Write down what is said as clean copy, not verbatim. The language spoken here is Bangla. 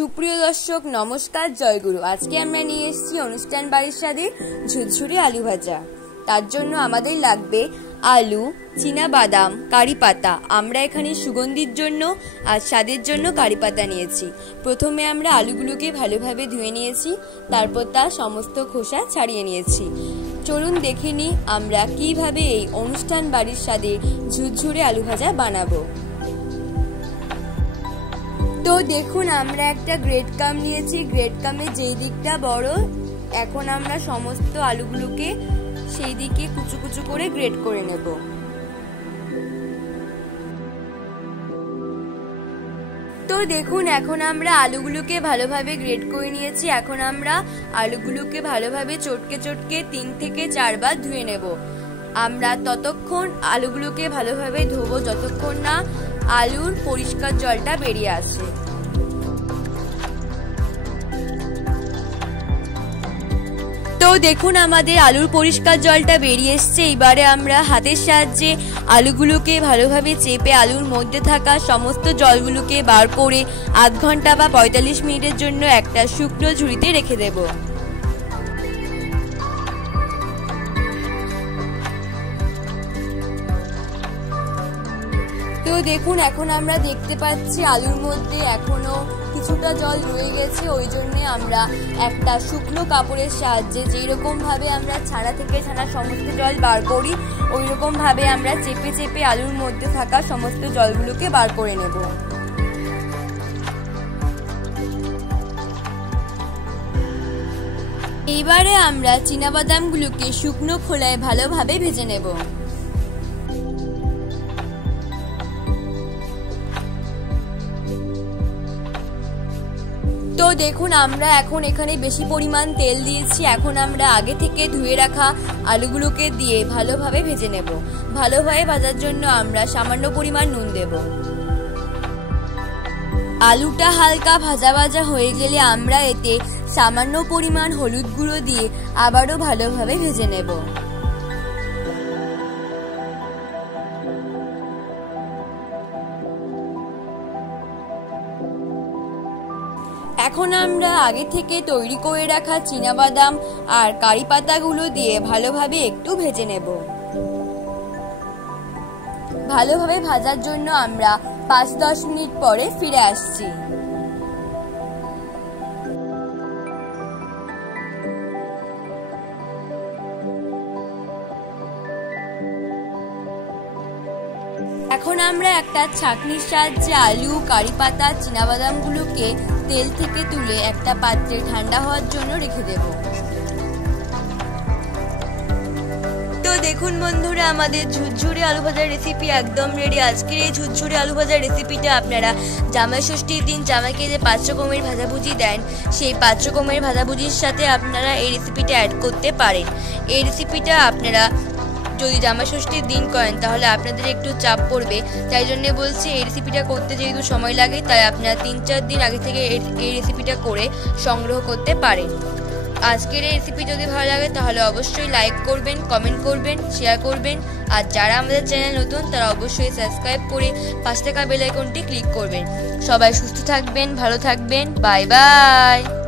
সুপ্রিয় দর্শক নমস্কার, জয়গুরু। আজকে আমরা নিয়ে এসেছি অনুষ্ঠান বাড়ির স্বাদে ঝুরঝুরে আলু ভাজা। তার জন্য আমাদের লাগবে আলু, চীনা বাদাম, কারি পাতা। আমরা এখানে সুগন্ধির জন্য আর স্বাদের জন্য কারি পাতা নিয়েছি। প্রথমে আমরা আলুগুলোকে ভালোভাবে ধুয়ে নিয়েছি, তারপর তার সমস্ত খোসা ছাড়িয়ে নিয়েছি। চলুন দেখে নিই আমরা কিভাবে এই অনুষ্ঠান বাড়ির স্বাদে ঝুরঝুরে আলু ভাজা বানাবো। তো দেখুন, আমরা একটা গ্রেট কাম নিয়েছি। গ্রেট কামের যেই দিকটা বড়, এখন আমরা সমস্ত আলুগুলোকে সেই দিকে কুচু কুচু করে গ্রেট করে নেব। তো দেখুন, এখন আমরা আলুগুলোকে ভালোভাবে গ্রেট করে নিয়েছি। এখন আমরা আলুগুলোকে ভালোভাবে চটকে চটকে 3 থেকে 4 বার ধুয়ে নেব। আমরা ততক্ষণ আলুগুলোকে ভালোভাবে ধোবো যতক্ষণ না আলুর পরিষ্কার জলটা বেরিয়ে আসে। তো দেখুন, আমাদের আলুর পরিষ্কার জলটা বেরিয়ে এসছে। এবারে আমরা হাতের সাহায্যে আলুগুলোকে ভালোভাবে চেপে আলুর মধ্যে থাকা সমস্ত জলগুলোকে বার করে আধ ঘন্টা বা 45 মিনিটের জন্য একটা শুকনো ঝুড়িতে রেখে দেব। তো দেখুন, এখন আমরা দেখতে পাচ্ছি আলুর মধ্যে এখনো কিছুটা জল রয়ে গেছে। ওই জন্য আমরা একটা শুকনো কাপড়ের সাহায্যে, যেরকম ভাবে আমরা ছানা থেকে ছানা সমস্ত জল বার করি, ওই রকম ভাবে আমরা চেপে চেপে আলুর মধ্যে থাকা সমস্ত জলগুলোকে বার করে নেব। এবারে আমরা চীনাবাদামগুলোকে শুকনো খোলায় ভালোভাবে ভেজে নেব। তো দেখুন, আমরা এখন এখানে বেশি পরিমাণ তেল দিয়েছি। এখন আমরা আগে থেকে ধুয়ে রাখা আলুগুলোকে দিয়ে ভালোভাবে ভেজে নেব। ভালোভাবে ভাজার জন্য আমরা সামান্য পরিমাণ নুন দেব। আলুটা হালকা ভাজা ভাজা হয়ে গেলে আমরা এতে সামান্য পরিমাণ হলুদ গুঁড়ো দিয়ে আবারও ভালোভাবে ভেজে নেব। এখন আমরা আগে থেকে তৈরি করে রাখা চীনাবাদাম আর কারি পাতাগুলো দিয়ে ভালোভাবে একটু ভেজে নেব। ভালোভাবে ভাজার জন্য আমরা 5-10 মিনিট পরে ফিরে আসছি। এখন আমরা একটা ছাঁকনির সাহায্যে আলু, কারি পাতা, চীনাবাদামগুলোকে তেল থেকে তুলে একটা পাত্রে ঠান্ডা হওয়ার জন্য রেখে দেব। তো দেখুন বন্ধুরা, আমাদের ঝুরঝুরে আলু ভাজার রেসিপি একদম রেডি। আজকের এই ঝুরঝুরে আলু ভাজার রেসিপিটা আপনারা জামাই ষষ্ঠীর দিন জামাইকে যে 5 রকমের ভাজাভুজি দেন, সেই 5 রকমের ভাজাভুজির সাথে আপনারা এই রেসিপিটা অ্যাড করতে পারেন। এই রেসিপিটা আপনারা যদি জামাই ষষ্ঠীর দিন করেন তাহলে আপনাদের একটু চাপ পড়বে, তাই জন্য বলছি এই রেসিপিটা করতে যেহেতু সময় লাগে, তাই আপনারা 3-4 দিন আগে থেকে এই রেসিপিটা করে সংগ্রহ করতে পারেন। আজকের এই রেসিপি যদি ভালো লাগে তাহলে অবশ্যই লাইক করবেন, কমেন্ট করবেন, শেয়ার করবেন। আর যারা আমাদের চ্যানেল নতুন তারা অবশ্যই সাবস্ক্রাইব করে পাশে থাকা বেল আইকনটি ক্লিক করবেন। সবাই সুস্থ থাকবেন, ভালো থাকবেন। Bye bye.